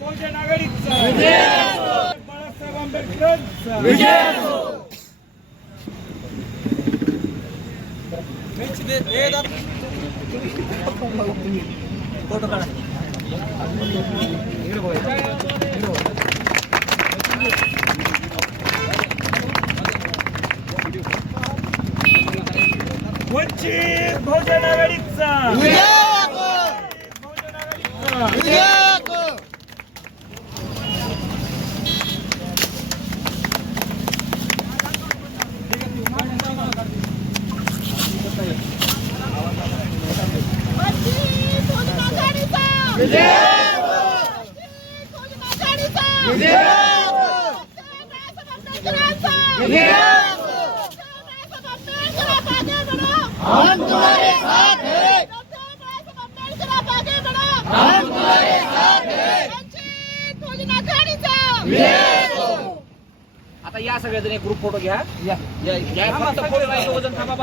बहुजन आघाडीचा बाळासाहेब आंबेडकरांचा फोटो काढा. वंचित बहुजन आघाडीचा हम तुम्हारे साथ हैं. हम तुम्हारे साथ हैं. आता या सगळ्याजण एक ग्रुप फोटो घ्या. फक्त फोटो नाही, वजन थांबा.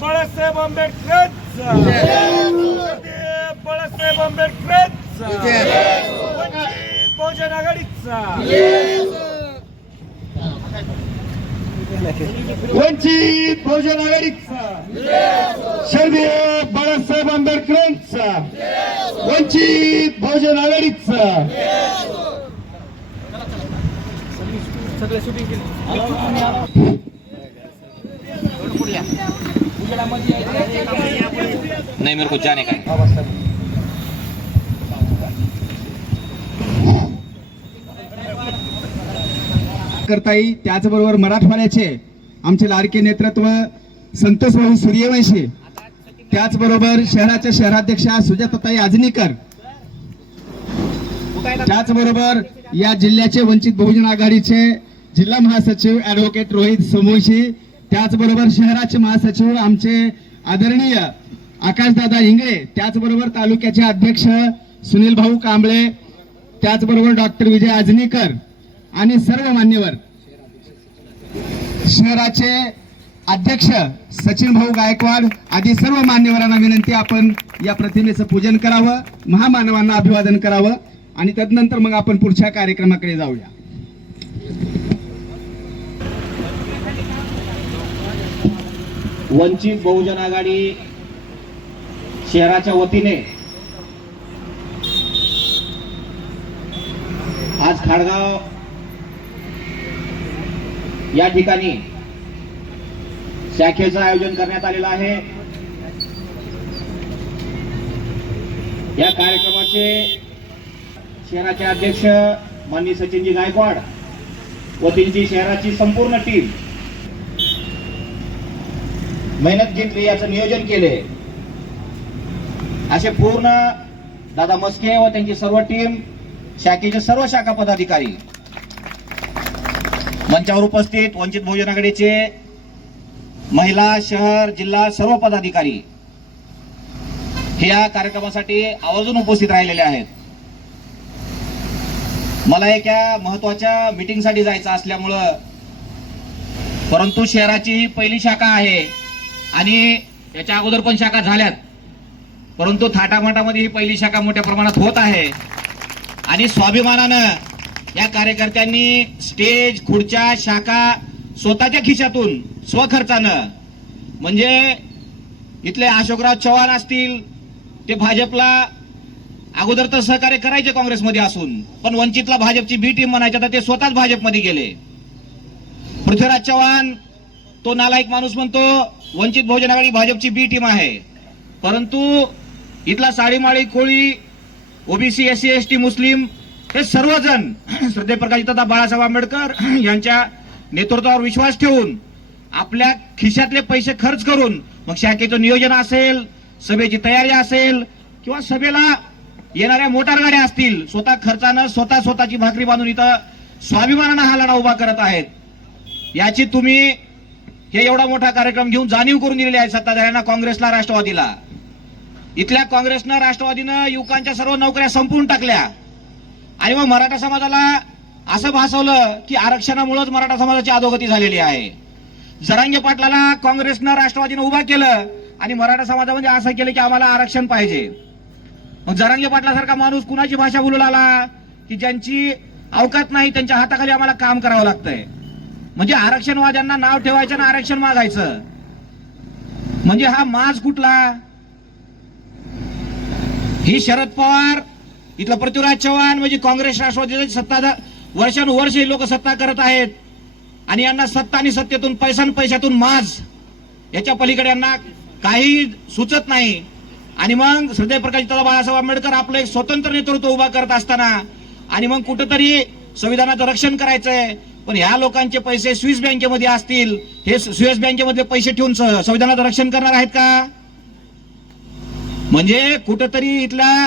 बाळासाहेब आंबेडकरांचा बाळासाहेब आंबेडकरांचा वंचित बहुजन आघाडीचा वंचित बहुजन आघाडीचा शरदेव बाळासाहेब आंबेडकरांचा वंचित बहुजन आघाडीचा सगळे शूटिंग केले. नहीं मेरे को जाने का है. करता येईल. त्याचबरोबर मराठवाड्याचे आमचे लाडके नेतृत्व संतोष भाऊ सूर्यवंशी, त्याचबरोबर शहराच्या शहराध्यक्षा सुजाताताई आजनीकर, त्याचबरोबर या जिल्ह्याचे वंचित बहुजन आघाडीचे जिल्हा महासचिव ऍडव्होकेट रोहित समोशी, त्याचबरोबर शहराचे महासचिव आमचे आदरणीय आकाशदादा इंगळे, त्याचबरोबर तालुक्याचे अध्यक्ष सुनील भाऊ कांबळे, त्याचबरोबर डॉक्टर विजय आजनीकर आणि सर्व मान्यवर, शहराचे अध्यक्ष सचिन भाऊ गायकवाड आदी सर्व मान्यवरांना विनंती, आपण या प्रतिमेचं पूजन करावं, महामानवांना अभिवादन करावं आणि तदनंतर मग आपण पुढच्या कार्यक्रमाकडे जाऊया. वंचित बहुजन आघाडी शहराच्या वतीने आज खाडगाव या ठिकाणी शाखेचं आयोजन करण्यात आलेलं आहे. या कार्यक्रमाचे शहराचे अध्यक्ष माननीय सचिनजी गायकवाड व त्यांची शहराची संपूर्ण टीम मेहनत घेतली, याचं नियोजन केले. असे पूर्ण दादा मस्के व त्यांची सर्व टीम, शाखेचे सर्व शाखा पदाधिकारी, मंचावर उपस्थित वंचित बहुजन आघाडीचे महिला, शहर, जिल्हा सर्व पदाधिकारी हे या कार्यक्रमासाठी आवर्जून उपस्थित राहिलेले आहेत. मला एका महत्वाच्या मीटिंगसाठी जायचं असल्यामुळं, परंतु शहराची ही पहिली शाखा आहे आणि याच्या अगोदर पण शाखा झाल्यात, परंतु थाटामाटामध्ये ही पहिली शाखा मोठ्या प्रमाणात होत आहे आणि स्वाभिमानानं या कार्यकर्त्यांनी स्टेज, खुर्च्या, शाखा स्वतःच्या खिशातून स्वखर्चानं, म्हणजे इथले अशोकराव चव्हाण असतील, ते भाजपला अगोदर तर सहकार्य करायचे काँग्रेसमध्ये असून, पण वंचितला भाजपची बी टीम म्हणायचं तर ते स्वतःच भाजपमध्ये गेले. पृथ्वीराज चव्हाण तो नालायक माणूस म्हणतो वंचित बहुजन आघाडी भाजपची बी टीम आहे, परंतु इथला साडीमाळी, कोळी, ओबीसी, एससी, एसटी, मुस्लिम हे सर्वजण श्रद्धेप्रकाशितदा बाळासाहेब आंबेडकर यांच्या नेतृत्वावर विश्वास ठेवून आपल्या खिशातले पैसे खर्च करून, मग शाखेचं नियोजन असेल, सभेची तयारी असेल किंवा सभेला येणाऱ्या मोटार गाड्या असतील, स्वतः खर्चानं स्वतःची भाकरी बांधून इथं स्वाभिमानानं हा लढा उभा करत आहेत. याची तुम्ही हे एवढा मोठा कार्यक्रम घेऊन जाणीव करून दिलेली आहे सत्ताधाऱ्यांना, काँग्रेसला, राष्ट्रवादीला. इथल्या काँग्रेसनं, राष्ट्रवादीनं युवकांच्या सर्व नोकऱ्या संपवून टाकल्या आणि मग मराठा समाजाला असं भासवलं की आरक्षणामुळेच मराठा समाजाची अधोगती झालेली आहे. जरांगे पाटलाला काँग्रेसनं, राष्ट्रवादीनं उभा केलं आणि मराठा समाजामध्ये असं केलं की आम्हाला आरक्षण पाहिजे. मग जरांगे पाटलासारखा माणूस कुणाची भाषा बोलू लागला की ज्यांची अवकात नाही त्यांच्या हाताखाली आम्हाला काम करावं लागतंय. म्हणजे आरक्षणवाद्यांना नाव ठेवायचं आणि आरक्षण मागायचं. म्हणजे हा माज कुठला? ही शरद पवार इथलं पृथ्वीराज चव्हाण म्हणजे काँग्रेस राष्ट्रवादीची सत्ता वर्षानुवर्ष हे लोक सत्ता करत आहेत आणि यांना सत्ता आणि सत्तेतून पैशातून माज याच्या पलीकडे यांना काही सुचत नाही. आणि मग हृदयप्रकाश बाळासाहेब आंबेडकर आपलं एक स्वतंत्र नेतृत्व उभा करत असताना आणि मग कुठेतरी संविधानाचं रक्षण करायचंय, पण ह्या लोकांचे पैसे स्विस बँकेमध्ये असतील, हे स्विस बँकेमध्ये पैसे ठेवून संविधानाचं रक्षण करणार आहेत का? म्हणजे कुठेतरी इथल्या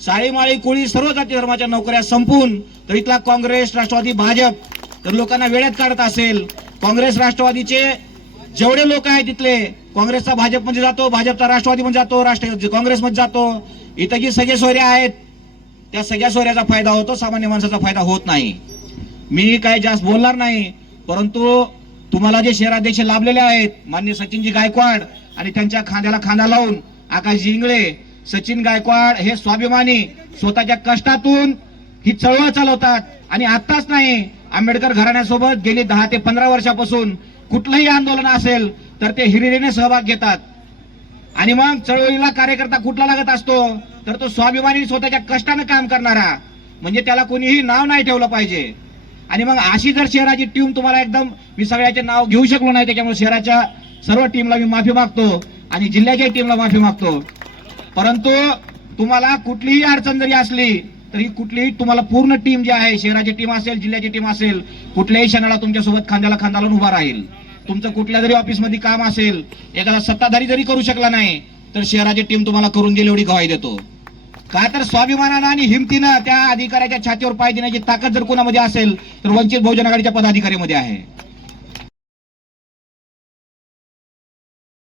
साळीमाळी कोळी सर्व जाती धर्माच्या नोकऱ्या संपून तर इथला काँग्रेस राष्ट्रवादी भाजप तर लोकांना वेळेत काढत असेल. काँग्रेस राष्ट्रवादीचे जेवढे लोक आहेत तिथले, काँग्रेसचा भाजपमध्ये जातो, भाजपचा राष्ट्रवादीमध्ये जातो, राष्ट्रवादी काँग्रेसमध्ये जातो. इथं जी सगळे सोयऱ्या आहेत त्या सगळ्या सोयऱ्याचा फायदा होतो, सामान्य माणसाचा फायदा होत नाही. मी काय जास्त बोलणार नाही, परंतु तुम्हाला जे शहराध्यक्ष लाभलेले आहेत माननीय सचिनजी गायकवाड आणि त्यांच्या खांद्याला खांदा लावून आकाशजी इंगळे, सचिन गायकवाड हे स्वाभिमानी स्वतःच्या कष्टातून ही चळवळ चालवतात आणि आत्ताच नाही, आंबेडकर घराण्यासोबत गेली 10 ते 15 वर्षापासून कुठलंही आंदोलन असेल तर ते हिरिरीने सहभाग घेतात. आणि मग चळवळीला कार्यकर्ता कुठला लागत असतो तर तो स्वाभिमानी स्वतःच्या कष्टानं काम करणारा, म्हणजे त्याला कोणीही नाव नाही ठेवलं पाहिजे. आणि मग अशी जर शहराची टीम तुम्हाला एकदम, मी सगळ्याचे नाव घेऊ शकलो नाही त्याच्यामुळे शहराच्या सर्व टीमला मी माफी मागतो आणि जिल्ह्याच्या टीमला माफी मागतो. परंतु तुम्हाला कुठलीही अडचण जरी असली तरी कुठलीही तुम्हाला पूर्ण टीम जी आहे, शहराची टीम असेल, जिल्ह्याची टीम असेल, कुठल्याही क्षणाला तुमच्यासोबत खांद्याला खांदा लावून उभा राहील. तुमचं कुठल्या जरी ऑफिसमध्ये काम असेल, एखादा सत्ताधारी जरी करू शकला नाही तर शहराची टीम तुम्हाला करून देईल एवढी ग्वाही देतो. का तर स्वाभिमानानं आणि हिमतीनं त्या अधिकाऱ्याच्या छातीवर पाय देण्याची ताकद जर कोणामध्ये असेल तर वंचित बहुजन आघाडीच्या पदाधिकाऱ्यामध्ये आहे.